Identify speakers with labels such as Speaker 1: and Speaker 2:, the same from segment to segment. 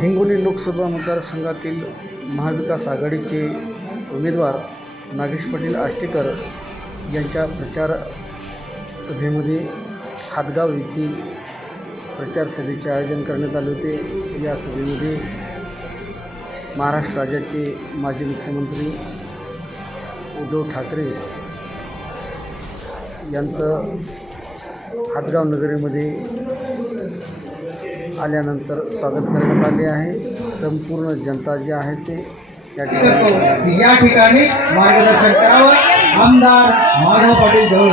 Speaker 1: हिंगोली लोकसभा मतदारसंघातील महाविकास आघाडीचे उमेदवार नागेश पाटील आष्टेकर यांच्या प्रचार सभेमध्ये हातगाव येथील प्रचार सभेचे आयोजन करण्यात आले होते. या सभेमध्ये महाराष्ट्र राज्याचे माजी मुख्यमंत्री उद्धव ठाकरे यांचं हातगाव नगरीमध्ये आल्यानंतर स्वागत करण्यात आले आहे. संपूर्ण जनता जी आहे ते या ठिकाणी
Speaker 2: या ठिकाणी मार्गदर्शन करावं. आमदार माधव पाटील जवळ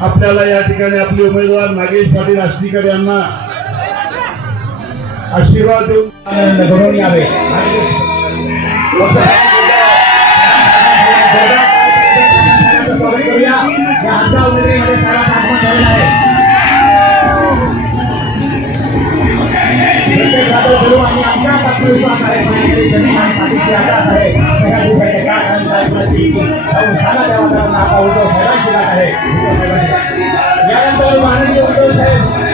Speaker 3: आपल्याला या ठिकाणी आपले उमेदवार नागेश पाटील आष्टीकर यांना आशीर्वाद देऊन
Speaker 2: आनंद घडून यावे स्वागत